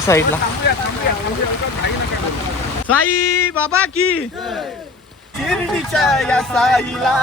साईडला. साई बाबा की? शिर्डीच्या या साईला.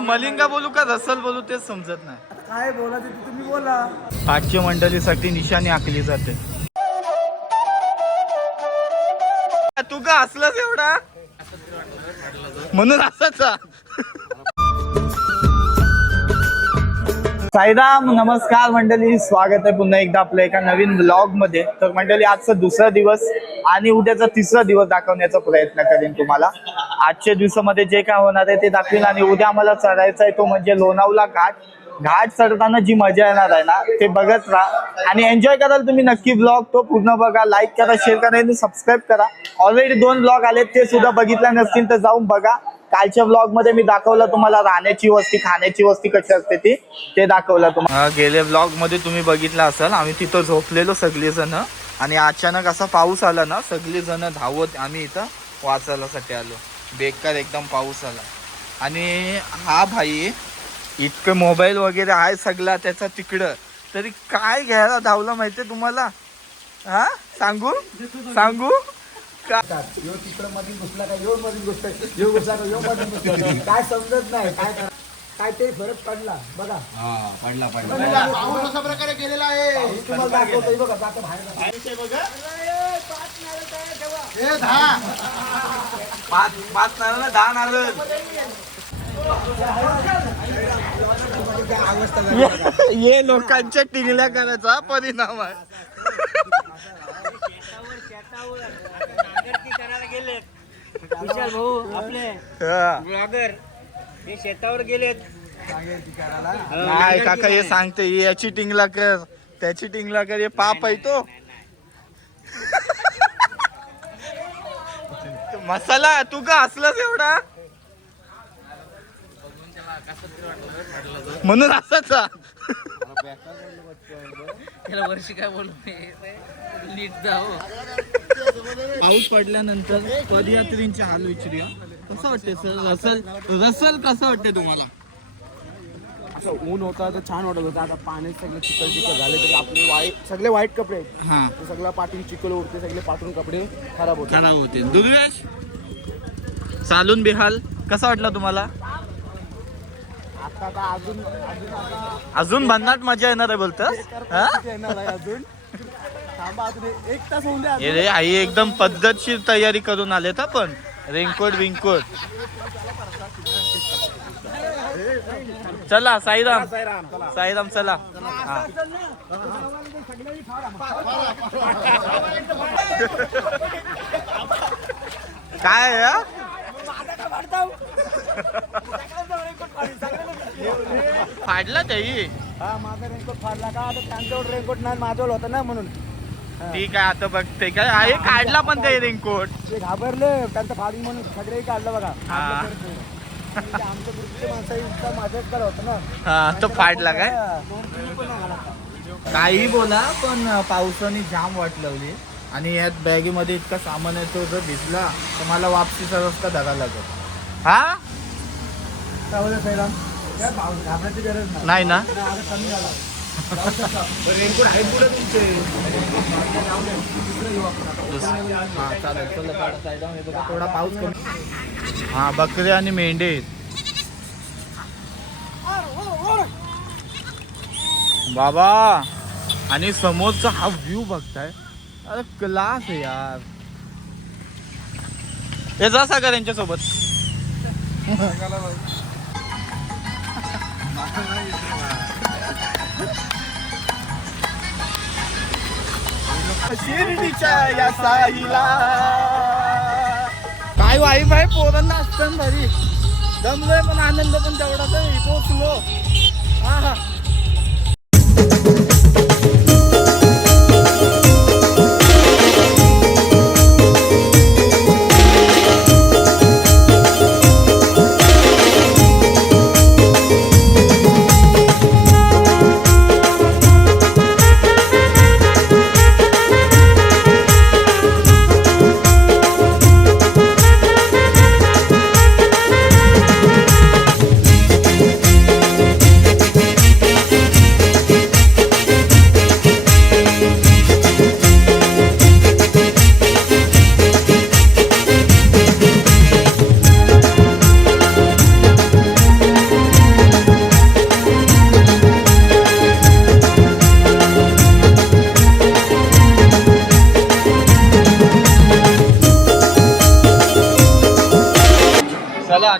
मलिंगा बोलू का रसल बोलू तेच समजत नाही. काय ते तुम्ही बोला. पाचशे मंडळीसाठी निशाणी आखली जाते. तू का असलास एवढा? म्हणून असाच साईराम नमस्कार मंडळी. स्वागत आहे पुन्हा एकदा आपल्या एका नवीन ब्लॉगमध्ये तर मंडळी आजचा दुसरा दिवस आणि उद्याचा तिसरा दिवस दाखवण्याचा प्रयत्न करेन तुम्हाला. आजच्या दिवसामध्ये जे काय होणार आहे ते दाखवेल आणि उद्या आम्हाला चढायचा आहे तो म्हणजे लोणावला घाट. घाट चढताना जी मजा येणार आहे ना ते बघत राहा. आणि एन्जॉय कराल तुम्ही नक्की ब्लॉग तो पूर्ण बघा लाईक करा शेअर करा आणि सबस्क्राईब करा. ऑलरेडी दोन ब्लॉग आले ते सुद्धा बघितले नसतील तर जाऊन बघा. कालच्या ब्लॉगमध्ये मी दाखवलं तुम्हाला राहण्याची वस्ती खाण्याची वस्ती कशी असते ती ते दाखवलं तुम्हाला गेल्या ब्लॉगमध्ये तुम्ही बघितलं असाल आम्ही तिथं झोपलेलो सगळे जण आणि अचानक असा पाऊस आला ना सगळे जण धावत आम्ही इथं वाचायलासाठी आलो. बेकार एकदम पाऊस आला. आणि हा भाई इतकं मोबाईल वगैरे आहे सगळा त्याचा तिकडं. तरी काय घ्यायला धावला माहितीये तुम्हाला? हा? सांगू? सांगू? का यो तिकडं मध्ये घुसला का? यो मध्ये घुसतोय यो घुसला का? यो मध्ये घुसतोय काय समजत नाही. काय करा- काय ते फरक पडला. बघा. पाऊस अशा प्रकारे गेलेला आहे. पाऊस तुम्हाला दाखवतोय. बघा जातं बाहेर पाच पाच नारळ दहा नारळ. ये लोकांच्या टिंगल्या करायचा परिणाम आहे. विशाल भाऊ आपले ब्लॉगर हे. शेतावर गेलेत नाही काका हे सांगते याची टिंगला कर त्याची टिंगला कर हे पाप आहे तो. मसाला तू का असलास एवढा? म्हणून असाच त्याला वर्षी काय बोलू नीट जाऊ पाऊस पडल्यानंतर पदयात्रींचे हाल विचारूया. कसं वाटते सर? रसल रसल कसं वाटते तुम्हाला? असं ऊन होता तर छान वाटत होतं. आता पाण्यात सगळे चिकल चिकल झाले तरी आपले वाईट सगळे वाईट कपडे आहेत. हा. ते सगळं पाठून चिकल उडते सगळे पाठून कपडे खराब होते खराब होते. दुर्वेश? चालून बिहाल कसा वाटला तुम्हाला? अजून भन्नाट मजा येणार आहे बोलत? किती येणार आहे अजून. थांबा अजून एक- एक तास होऊन द्या रे आई एकदम पद्धतशीर तयारी करून आलेत पण. रेनकोट विंकोट चला साईराम. साईराम चला. हा. काय आहे? फाडला त्याही हा. माझा रेनकोट फाडला का? आता त्यांच्यावर रेनकोट नाही माझ्यावर होता ना म्हणून. ठीक आहे आता बघते काय आहे काढला पण ते रेनकोट ते घाबरले त्यांचं फाडून म्हणून सगळे काढलं बघा. हा. म्हणजे आमच्या ग्रुपचे माणसं इतका माझ्याकडे होतं ना. हा तो फाडला काय? दोन तीन पण नाही घाला. काही बोला पण पावसाने जाम वाट लावली. आणि यात बॅगेमध्ये इतका सामान आहे तो जर भिजला तर मला वापसीचा रस्ता धरावा लागेल. हा? काय बोलत साईराम? घाबरायची गरज नाही ना? आता कमी झाला रेनकोट आहे पुढे तुमचे हा, चालेल. चला काढा हे बघा, थोडा पाऊस कमी. हा बकरे आणि मेंढे आहेत. बाबा आणि समोरचा हा व्ह्यू बघताय. अरे क्लास आहे यार. हे जा सागर यांच्यासोबत. शिर्डीच्या या साईला. काय वाईफ आहे पोरांना असतं भारी. दमलोय पण आनंद पण तेवढाच तर तो हा हा.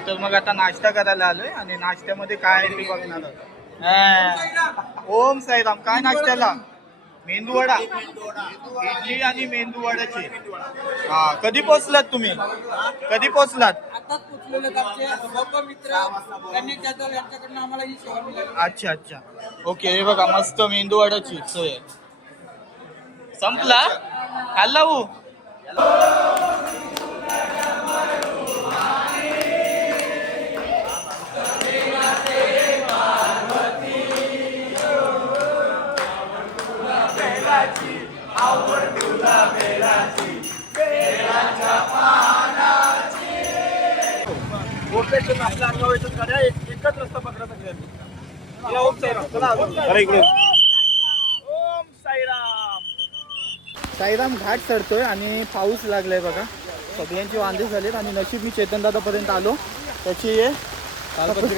तर मग आता नाश्ता करायला आलोय आणि नाश्त्यामध्ये काय आहे ते बघणार आहोत. ओम साईराम काय नाश्त्याला? मेंदू वडा इडली आणि मेंदू वड्याची हा कधी पोचलात तुम्ही? कधी पोचलात? आताच पोचलेले आमचे सर्व मित्र त्यांनी जाधव यांच्याकडनं आम्हाला ही सेवा मिळाली. अच्छा अच्छा. ओके हे बघा मस्त मेंदू सोय. आहे. संपला? खाल्ला हो साईराम. घाट चढतोय आणि पाऊस लागलाय बघा. सगळ्यांची वांदे झालेत आणि नशीब मी चेतन दादापर्यंत आलो. त्याची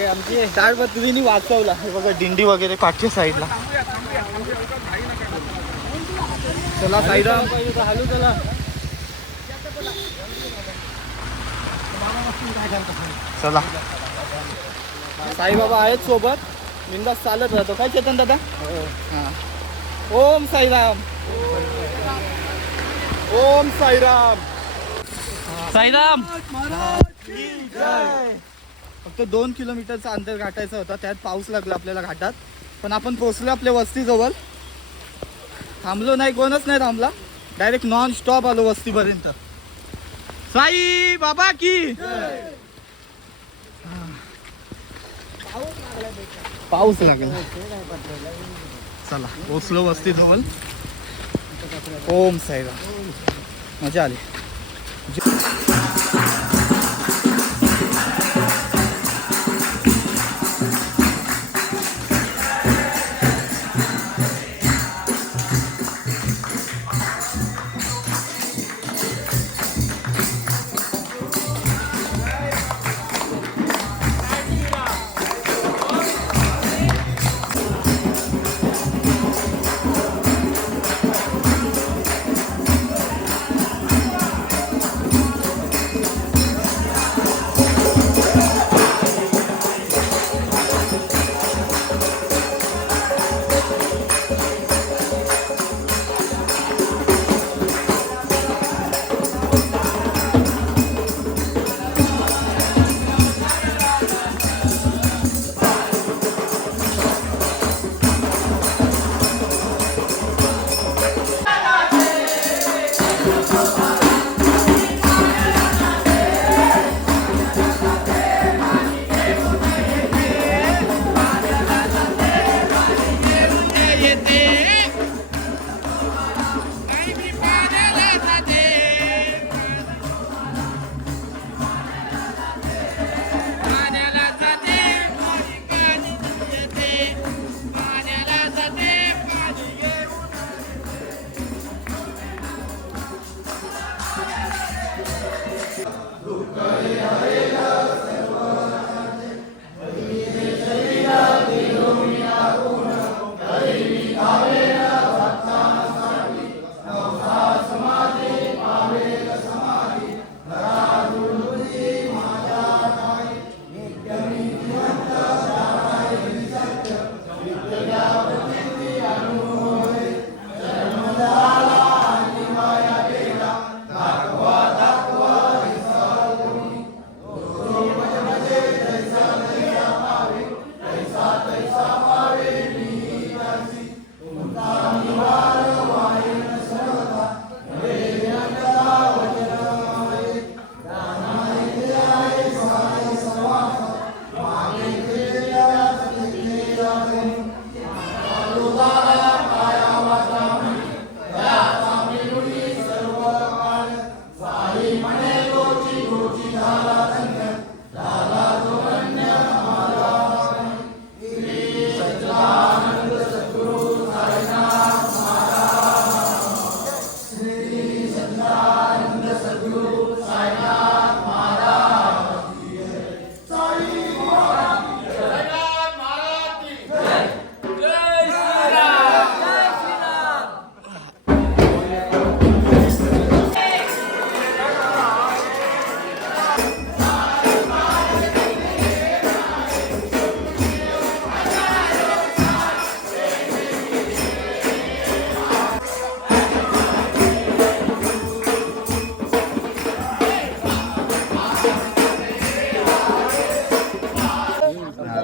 आमची. वाचवला. हे बघा दिंडी वगैरे पाठच्या साईडला. चला साईराम. हालू चला चला. साईबाबा आहेत सोबत. बिंदास चालत राहतो. काय चेतन दादा? हा. ओम साईराम. ओम साईराम. साईराम. फक्त दोन किलोमीटरचा अंतर गाठायचं होता. त्यात पाऊस लागला आपल्याला घाटात. पण आपण पोहोचलो आपल्या वस्तीजवळ. थांबलो नाही कोणच नाही थांबला. डायरेक्ट नॉन स्टॉप आलो वस्तीपर्यंत. साई बाबा की. पाऊस लागला. चला पोचलो हवल ओम साईराम. मजा आली.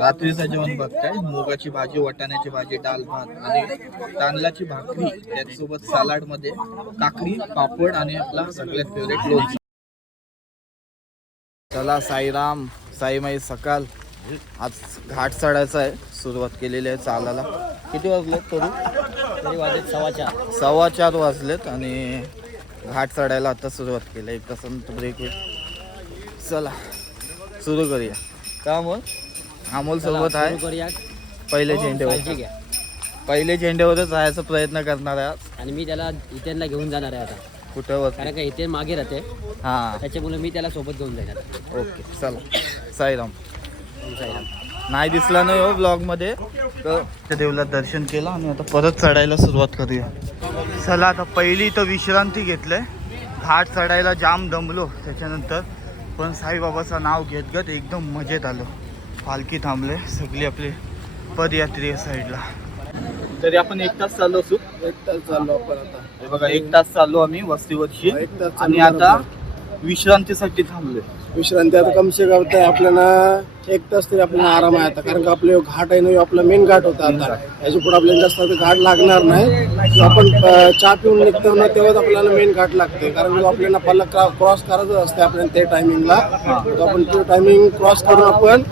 रात्रीचं जेवण बघताय. मुगाची भाजी वाटाण्याची भाजी डाल भात आणि तांदळाची भाकरी. त्याचसोबत सलाडमध्ये काकडी पापड आणि आपला सगळ्यात फेवरेट लोणचं. चला साईराम साईमाई सकाळ आज घाट चढायचा आहे. सुरुवात केलेली आहे चालायला. किती वाजलेत तरी? वाजत सव्वा चार. सव्वा चार वाजलेत आणि घाट चढायला आता सुरुवात केली एक तासानंतर ब्रेक. होईल चला सुरू करूया. का मग अमोल सोबत आहे. पहिले झेंड्यावर घ्या. पहिले झेंड्यावरच जायचा प्रयत्न करणार आहे. आणि मी त्याला इथेनला घेऊन जाणार आहे आता. कुठं कारण का इथे मागे राहते. हा. त्याच्यामुळे मी त्याला सोबत घेऊन जाईल ओके चला. साईराम. साईराम. नाही दिसला नाही हो ब्लॉगमध्ये तर त्या देवला दर्शन केलं आणि आता परत चढायला सुरुवात करूया. चला आता पहिली इथं विश्रांती घेतलंय. घाट चढायला जाम दमलो त्याच्यानंतर. पण साईबाबाचं नाव घेत घेत एकदम मजेत आलो. पालखी थांबले सगळी आपली पदयात्री साईडला. तरी आपण एक तास चाललो असू. एक तास चाललो आपण आता. हे बघा एक तास चाललो आम्ही वस्तीवरची. एक तास आणि आता. विश्रांतीसाठी थांबलोय विश्रांती आता कम से कम तर आपल्याला एक तास तरी आपल्याला आराम आहे आता. कारण का आपले घाट आहे ना आपला मेन घाट होता आता. याच्यापुढे आपल्याला जास्त आता घाट लागणार नाही. जो आपण चहा पिऊन निघतो ना तेव्हाच आपल्याला मेन घाट लागते. कारण जो आपल्याला पल्ला क्रॉस करायचं असते आपल्याला ते टायमिंगला आपण तो टायमिंग क्रॉस करून आपण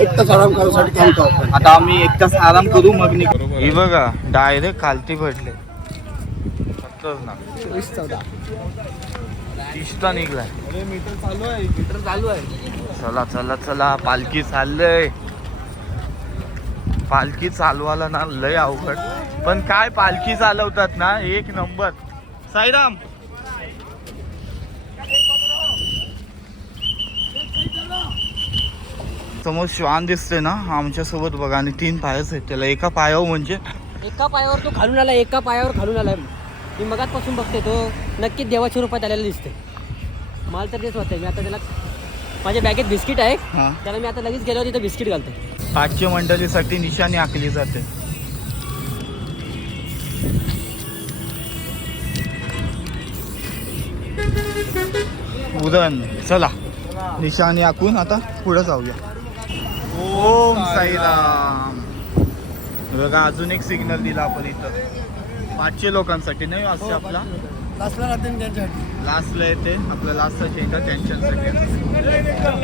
एक तास आराम करायसाठी थांबतो आपण. आता आम्ही एक तास आराम करू मग निघू. ही बघा डायरेक्ट खालती पडले. चौदा दिसता निघलाय. मीटर चालू आहे मीटर चालू आहे. चला चला चला पालखी चाललंय. पालखी चालवायला ना लय अवघड. पण काय पालखी चालवतात ना एक नंबर. साईराम. समोर श्वान दिसते ना आमच्यासोबत बघा आणि तीन पायच आहेत त्याला. एका पायावर म्हणजे? एका पायावर तो खालून आला एका पायावर खालून आलाय. मी मगातपासून बघते तो. नक्कीच देवाच्या रूपात आलेला दिसते मला तर तेच वाटतंय. मी आता त्याला माझ्या बॅगेत बिस्किट आहे हा. त्याला मी आता लगेच गेल्यावर तिथं बिस्किट घालतो पाचशे मंडळीसाठी निशाणी आखली जाते. उदन चला. निशाणी आखून आता पुढे जाऊया. ओम साईराम. बघा अजून एक सिग्नल दिला आपण इथं. पाचशे लोकांसाठी नाही असते आपला लास्टला राहते त्यांच्यासाठी. लास्टला येते. आपलं लास्टचा चेंडा टेन्शनसाठी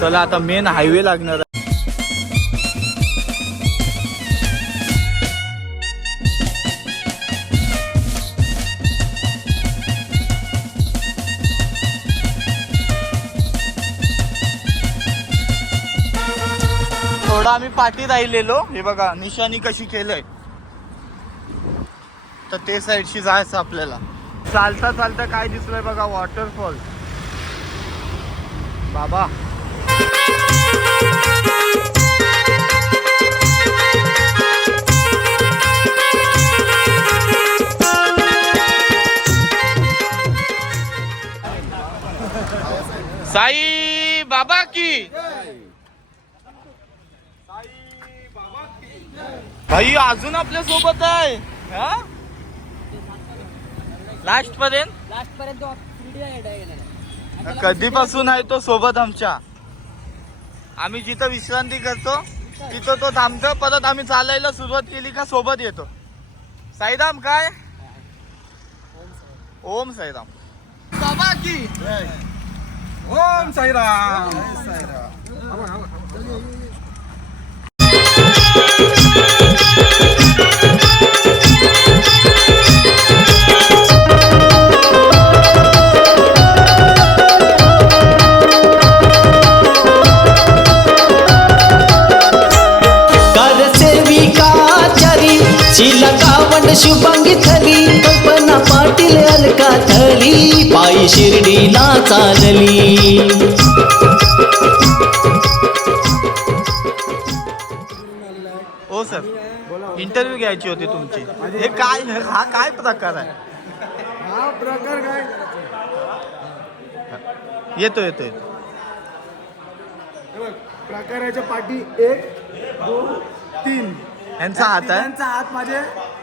चला आता मेन हायवे लागणार थोडं आम्ही पाठी राहिलेलो. हे बघा निशाणी कशी केलंय. तर ते साईडशी जायचं आपल्याला. चालता चालता काय दिसलंय बघा वॉटरफॉल बाबा. साई बाबा की. भाई अजून आपल्यासोबत आहे. लास्ट पर्यंत? लास्ट पर्यंत कधीपासून आहे तो सोबत आमच्या? आम्ही जिथं विश्रांती करतो तिथं तो थांबतो परत आम्ही चालायला सुरुवात केली का सोबत येतो. साईराम काय? ओम साईराम. बाबा की ओम साईराम. शुभांगी थली कल्पना पाटील अलका थली पायी शिर्डीला चालली. इंटरव्ह्यू घ्यायची होती तुमची. हे काय हा काय प्रकार आहे? हा प्रकार काय? येतो येतो येतो. हे प्रकाराच्या पाठी एक दोन तीन. यांचा हात आहे? त्यांचा हात माझे.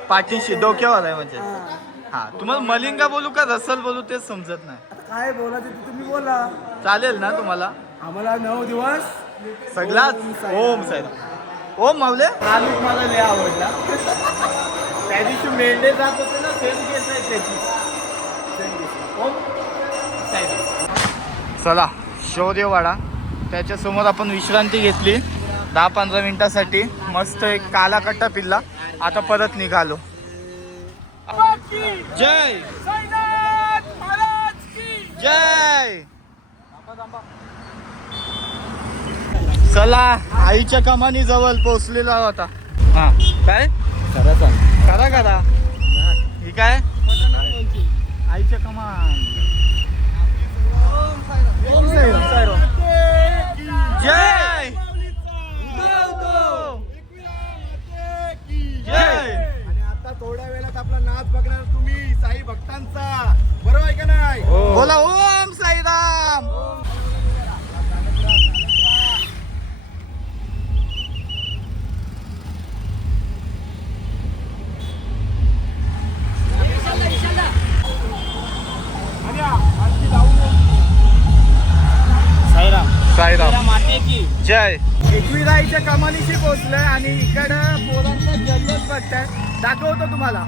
पाठीशी डोक्यावर आहे म्हणजे. हा. तुम्हाला मलिंगा बोलू का रसल बोलू तेच समजत नाही. आता काय ते तुम्ही बोला. चालेल ना तुम्हाला? आम्हाला नऊ दिवस. सगळाच? ओम साईराम. ओम मावले हा लुक मला लय आवडला. त्या दिवशी मेंढे जात होते ना सेम केस आहे त्याची. चला शौर्यवाडा त्याच्यासमोर आपण विश्रांती घेतली. दहा पंधरा मिनिटासाठी. मस्त एक काला कट्टा पिल्ला. आता परत निघालो. जय. जय. चला. आईच्या कमानी जवळ पोहोचलेला होता हा. काय? करा करा ही काय? आईच्या कमान. ओम साईराम. साईराम. जय! जय! आणि आता थोड्या वेळात आपला नाच बघणार तुम्ही साई भक्तांचा. बरोबर आहे का नाही? बोला ओम एकविराईच्या कमानीशी पोहोचलोय आणि इकडं पोरांचा जल्लोष बघताय दाखवतो तुम्हाला.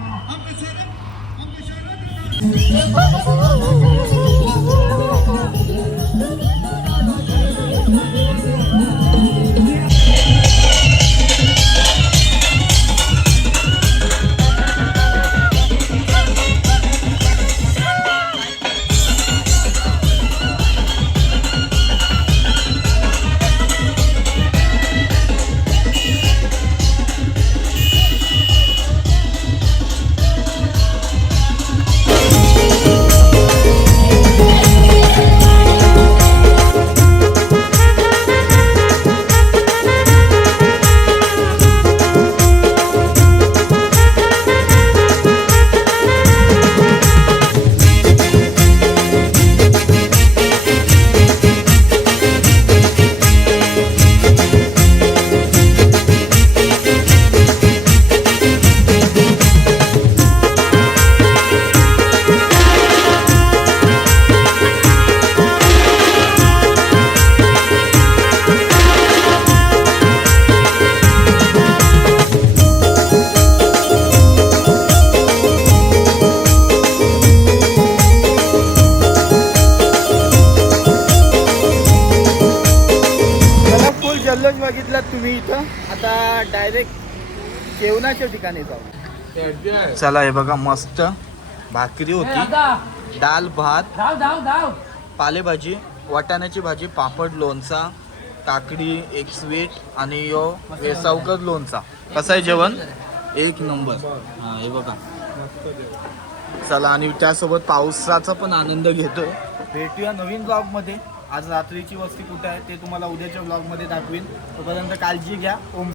तुम्ही इथं. आता डायरेक्ट जेवणाच्या ठिकाणी जाऊ. चला हे बघा मस्त भाकरी होती. डाल भात पालेभाजी वाटाण्याची भाजी पापड लोणचा काकडी एक स्वीट आणि यो वेसावकर लोणचा. कसं आहे जेवण? एक नंबर. हा हे बघा. चला आणि त्यासोबत पावसाचा पण आनंद घेतोय. भेटूया नवीन ब्लॉगमध्ये. आज रात्रीची वस्ती कुठे आहे ते तुम्हाला उद्याच्या ब्लॉगमध्ये दाखवीन. तोपर्यंत काळजी घ्या. ओम